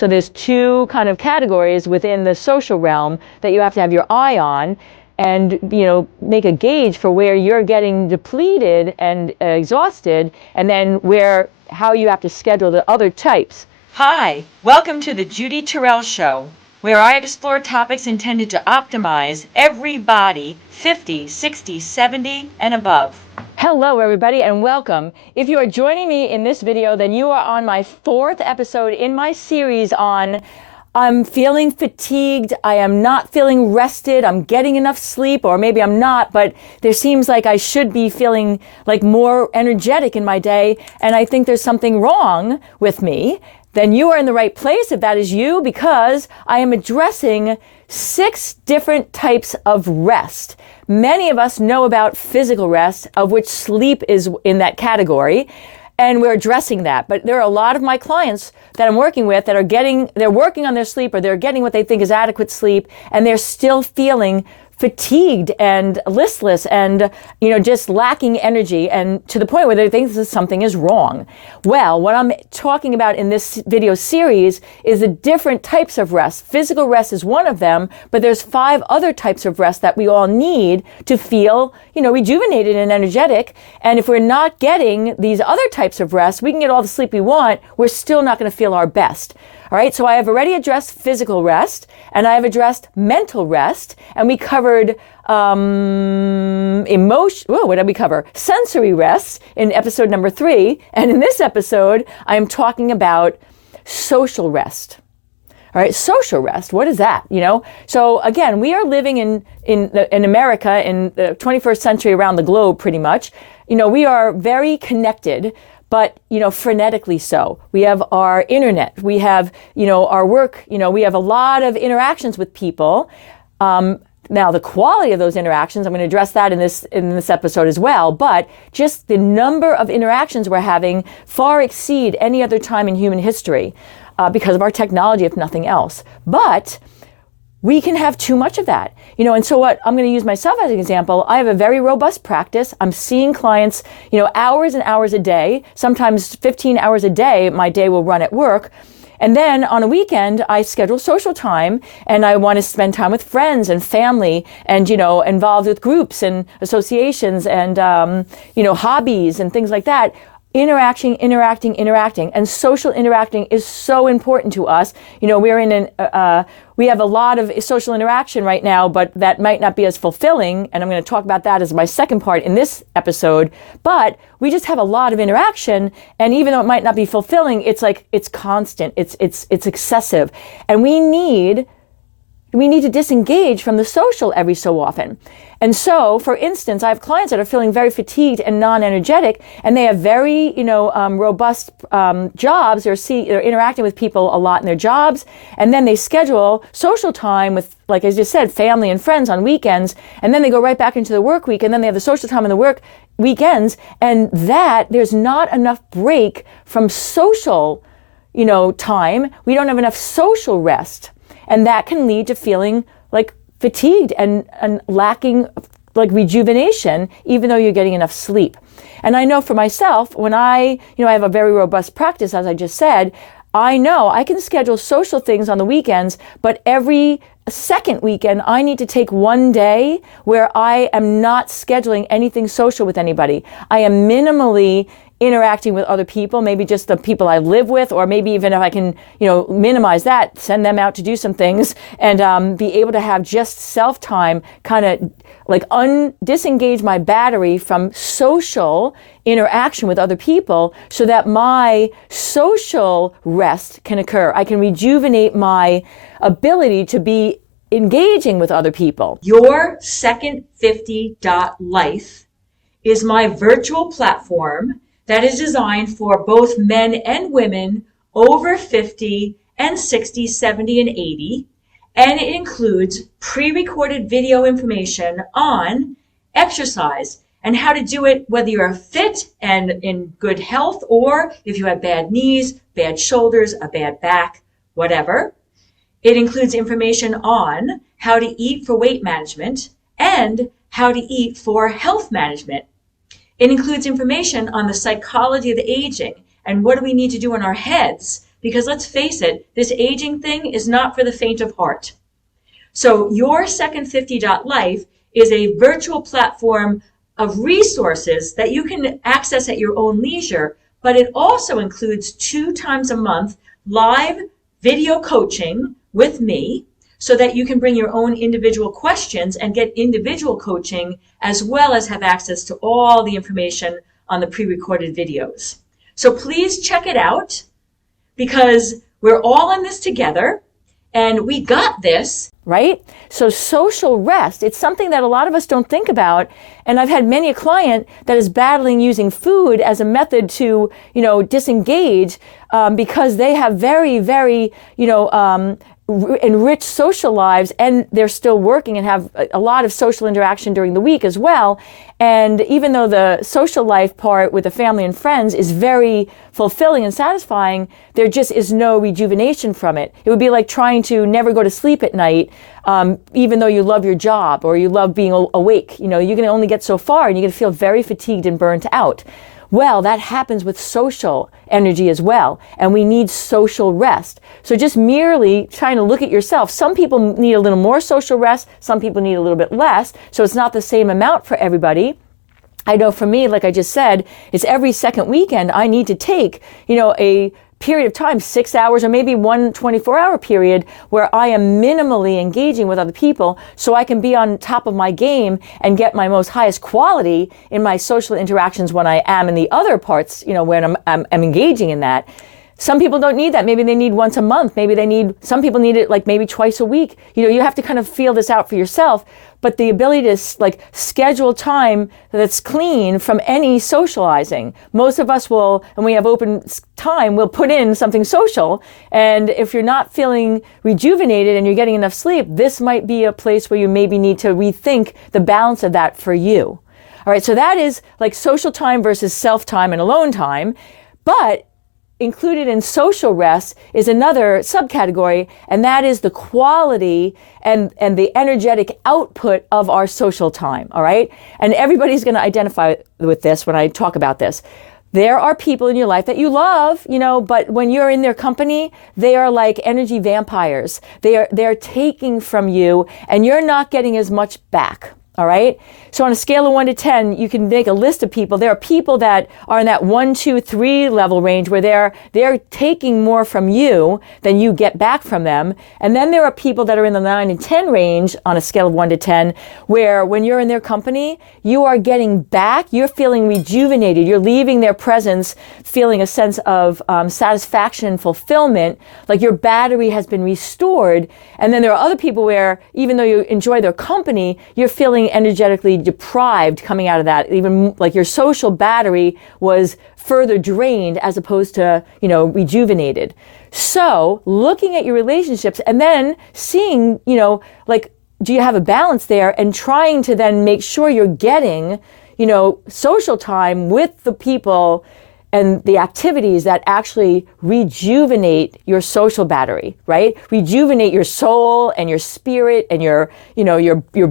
So there's two kind of categories within the social realm that you have to have your eye on and, make a gauge for where you're getting depleted and exhausted, and then how you have to schedule the other types. Hi, welcome to the Judy Terrell Show, where I explore topics intended to optimize everybody 50, 60, 70, and above. Hello, everybody, and welcome. If you are joining me in this video, then you are on my 4th episode in my series on I'm feeling fatigued, I am not feeling rested, I'm getting enough sleep, or maybe I'm not, but there seems like I should be feeling like more energetic in my day, and I think there's something wrong with me. Then you are in the right place if that is you, because I am addressing 6 different types of rest. Many of us know about physical rest, of which sleep is in that category, and we're addressing that. But there are a lot of my clients that I'm working with that they're working on their sleep, or they're getting what they think is adequate sleep, and they're still feeling fatigued and listless and, just lacking energy, and to the point where they think that something is wrong. Well, what I'm talking about in this video series is the different types of rest. Physical rest is one of them, but there's 5 other types of rest that we all need to feel, rejuvenated and energetic. And if we're not getting these other types of rest, we can get all the sleep we want, we're still not going to feel our best. All right, so I have already addressed physical rest, and I have addressed mental rest, and we covered what did we cover? Sensory rest in episode number 3, and in this episode, I am talking about social rest. All right, social rest, what is that? So again, we are living in America in the 21st century around the globe pretty much. We are very connected, but, frenetically so. We have our internet, we have, our work, we have a lot of interactions with people. Now, the quality of those interactions, I'm going to address that in this episode as well, but just the number of interactions we're having far exceed any other time in human history because of our technology, if nothing else. But we can have too much of that, and so what I'm going to use myself as an example. I have a very robust practice. I'm seeing clients, hours and hours a day, sometimes 15 hours a day. My day will run at work. And then on a weekend, I schedule social time, and I want to spend time with friends and family and, involved with groups and associations and, hobbies and things like that. Interacting. And social interacting is so important to us. We have a lot of social interaction right now, but that might not be as fulfilling. And I'm going to talk about that as my second part in this episode. But we just have a lot of interaction. And even though it might not be fulfilling, it's constant. It's excessive. And we need to disengage from the social every so often. And so, for instance, I have clients that are feeling very fatigued and non-energetic, and they have very, robust jobs. They're interacting with people a lot in their jobs, and then they schedule social time with, like I just said, family and friends on weekends, and then they go right back into the work week, and then they have the social time in the work weekends, and there's not enough break from social, time. We don't have enough social rest, and that can lead to feeling like fatigued and lacking like rejuvenation, even though you're getting enough sleep. And I know for myself, when I have a very robust practice, as I just said, I know I can schedule social things on the weekends, but every second weekend, I need to take one day where I am not scheduling anything social with anybody. I am minimally interacting with other people, maybe just the people I live with, or maybe even if I can, minimize that, send them out to do some things and be able to have just self-time, kind of like disengage my battery from social interaction with other people so that my social rest can occur. I can rejuvenate my ability to be engaging with other people. Your Second 50 Life is my virtual platform that is designed for both men and women over 50 and 60, 70, and 80. And it includes pre-recorded video information on exercise and how to do it, whether you're fit and in good health, or if you have bad knees, bad shoulders, a bad back, whatever. It includes information on how to eat for weight management and how to eat for health management. It includes information on the psychology of aging and what do we need to do in our heads because let's face it, this aging thing is not for the faint of heart. So your Second 50 Life is a virtual platform of resources that you can access at your own leisure, but it also includes 2 times a month live video coaching with me so that you can bring your own individual questions and get individual coaching, as well as have access to all the information on the pre-recorded videos. So please check it out, because we're all in this together and we got this. Right? So social rest, it's something that a lot of us don't think about. And I've had many a client that is battling using food as a method to, disengage because they have very, very, enriched social lives, and they're still working and have a lot of social interaction during the week as well. And even though the social life part with the family and friends is very fulfilling and satisfying, there just is no rejuvenation from it. It would be like trying to never go to sleep at night, even though you love your job or you love being awake. You can only get so far, and you're going to feel very fatigued and burnt out. Well, that happens with social energy as well, and we need social rest. So just merely trying to look at yourself, some people need a little more social rest, some people need a little bit less, so it's not the same amount for everybody. I know for me, like I just said, it's every second weekend I need to take, a period of time, 6 hours or maybe one 24-hour period where I am minimally engaging with other people so I can be on top of my game and get my most highest quality in my social interactions when I am in the other parts, when I'm engaging in that. Some people don't need that. Maybe they need once a month. Some people need it like maybe twice a week. You have to kind of feel this out for yourself. But the ability to schedule time that's clean from any socializing. Most of us will, and we have open time, we'll put in something social. And if you're not feeling rejuvenated and you're getting enough sleep, this might be a place where you maybe need to rethink the balance of that for you. All right, so that is like social time versus self-time and alone time. But included in social rest is another subcategory, and that is the quality and the energetic output of our social time, all right? And everybody's going to identify with this when I talk about this. There are people in your life that you love, but when you're in their company, they are like energy vampires. They're taking from you, and you're not getting as much back. All right. So on a scale of 1 to 10, you can make a list of people. There are people that are in that 1, 2, 3 level range where they're taking more from you than you get back from them. And then there are people that are in the 9 and 10 range on a scale of 1 to 10, where when you're in their company, you are getting back. You're feeling rejuvenated. You're leaving their presence feeling a sense of satisfaction and fulfillment, like your battery has been restored. And then there are other people where even though you enjoy their company, you're feeling energetically deprived coming out of that. Even like your social battery was further drained as opposed to, rejuvenated. So looking at your relationships and then seeing, do you have a balance there, and trying to then make sure you're getting, social time with the people and the activities that actually rejuvenate your social battery, right? Rejuvenate your soul and your spirit and your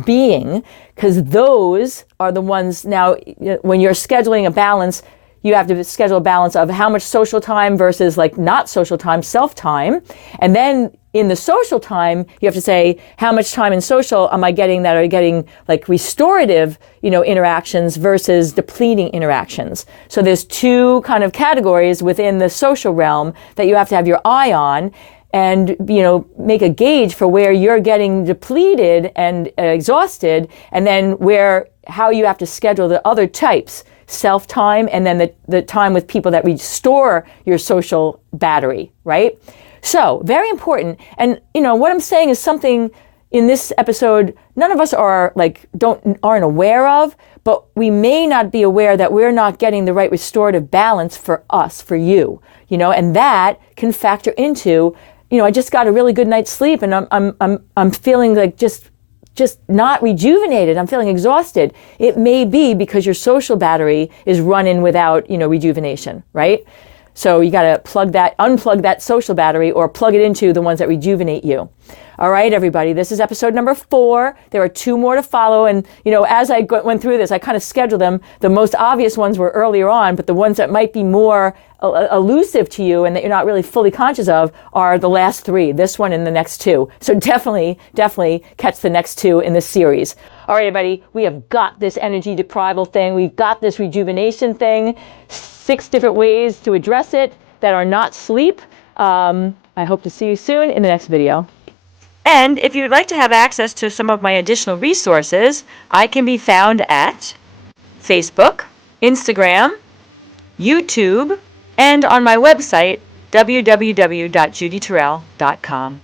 being, because those are the ones now, when you're scheduling a balance, you have to schedule a balance of how much social time versus not social time, self-time. And then in the social time, you have to say, how much time in social am I getting that are getting restorative, interactions versus depleting interactions. So there's 2 kind of categories within the social realm that you have to have your eye on, and make a gauge for where you're getting depleted and exhausted, and then how you have to schedule the other types, self-time, and then the time with people that restore your social battery, right? So very important. And what I'm saying is something in this episode none of us aren't aware of, but we may not be aware that we're not getting the right restorative balance for us, for you, and that can factor into, I just got a really good night's sleep and I'm feeling like just not rejuvenated. I'm feeling exhausted. It may be because your social battery is running without, rejuvenation, right? So you got to unplug that social battery, or plug it into the ones that rejuvenate you. All right, everybody, this is episode number 4. There are 2 more to follow. And, as I went through this, I kind of scheduled them. The most obvious ones were earlier on, but the ones that might be more elusive to you and that you're not really fully conscious of are the last 3, this one and the next 2. So definitely catch the next 2 in this series. All right, everybody, we have got this energy deprival thing. We've got this rejuvenation thing, 6 different ways to address it that are not sleep. I hope to see you soon in the next video. And if you'd like to have access to some of my additional resources, I can be found at Facebook, Instagram, YouTube, and on my website, www.judyterrell.com.